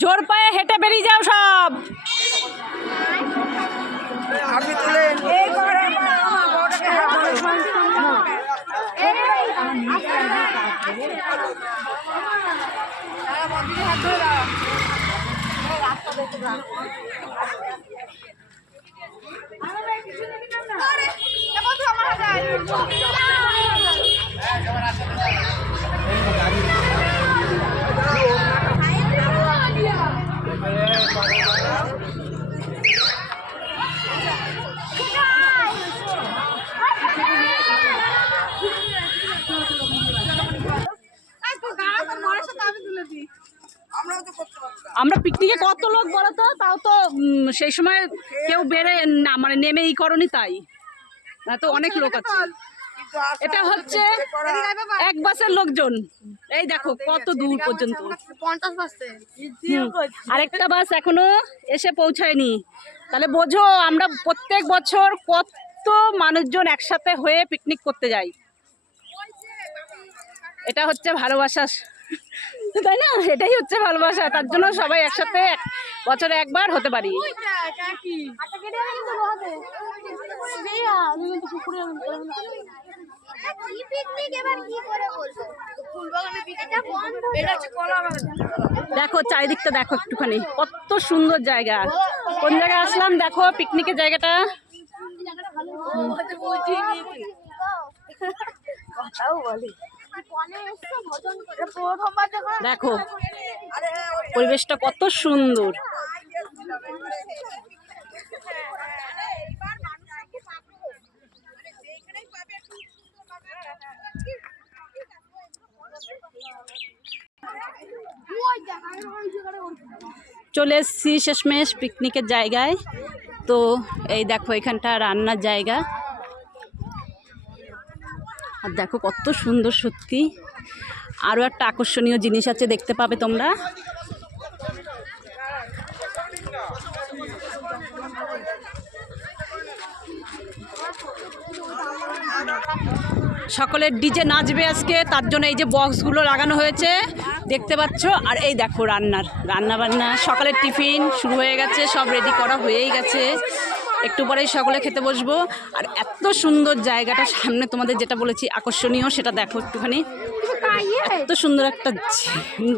জোর পায়ে হেঁটে বেরিয়ে যাও সব। আমরা পিকনিকে কত লোক বলো তো, তাও তো সেই সময় কেউ বেড়ে না, মানে নেমে ই করনি, তাই তো অনেক লোক আছে। এটা হচ্ছে এক বাসের লোকজন, এই দেখো কত দূর পর্যন্ত। আরেকটা বাস এখনো এসে পৌঁছায়নি। তাহলে বোঝো আমরা প্রত্যেক বছর কত মানুষজন একসাথে হয়ে পিকনিক করতে যাই। এটা হচ্ছে ভালোবাসা, তাই না? এটাই হচ্ছে ভালোবাসা, তার জন্য সবাই একসাথে বছরে একবার হতে পারি। দেখো চারিদিকটা দেখো একটুখানি, কত সুন্দর জায়গা। কোন জায়গায় আসলাম দেখো, পিকনিকের জায়গাটা। দেখো পরিবেশটা কত সুন্দর। চলে এসেছি শেষমেশ পিকনিকের জায়গায়। তো এই দেখো এখানটা রান্নার জায়গা, আর দেখো কত সুন্দর সত্যি। আরও একটা আকর্ষণীয় জিনিস আছে, দেখতে পাবে তোমরা। সকলের ডিজে নাচবে আজকে, তার জন্য এই যে বক্সগুলো লাগানো হয়েছে দেখতে পাচ্ছ। আর এই দেখো রান্না বান্না, সকালের টিফিন শুরু হয়ে গেছে, সব রেডি করা হয়েই গেছে। একটু পরেই সকলে খেতে বসবো। আর এত সুন্দর জায়গাটা সামনে, তোমাদের যেটা বলেছি আকর্ষণীয়, সেটা দেখো একটুখানি। এত সুন্দর একটা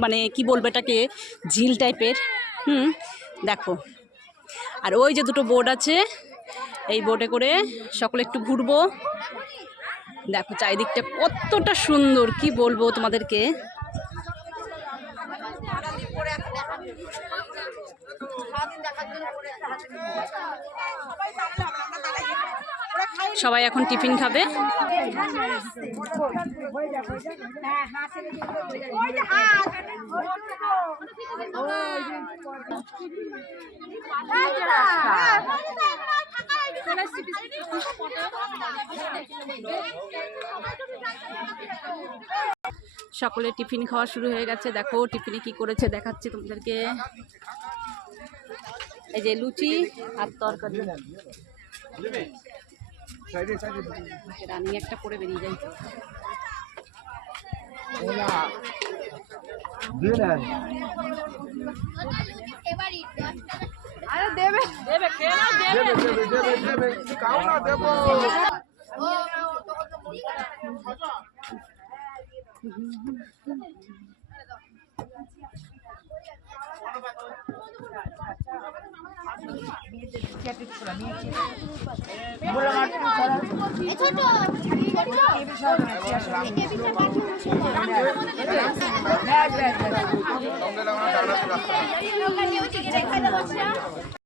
মানে কি বলবো এটাকে, ঝিল টাইপের। দেখো, আর ওই যে দুটো বোট আছে, এই বোটে করে সকলে একটু ঘুরবো। দেখো চারিদিকটা কতটা সুন্দর, কি বলবো তোমাদেরকে। সবাই এখন টিফিন খাবে। সকলে টিফিন খাওয়া শুরু হয়ে গেছে। দেখো টিফিনে কি করেছে দেখাচ্ছি তোমাদেরকে। এই যে লুচি আর তরকারি। রানি একটা করে বেরিয়ে যাই। দেবে দেবে খেয়ে নাও, দেবে খাও না, দেবো।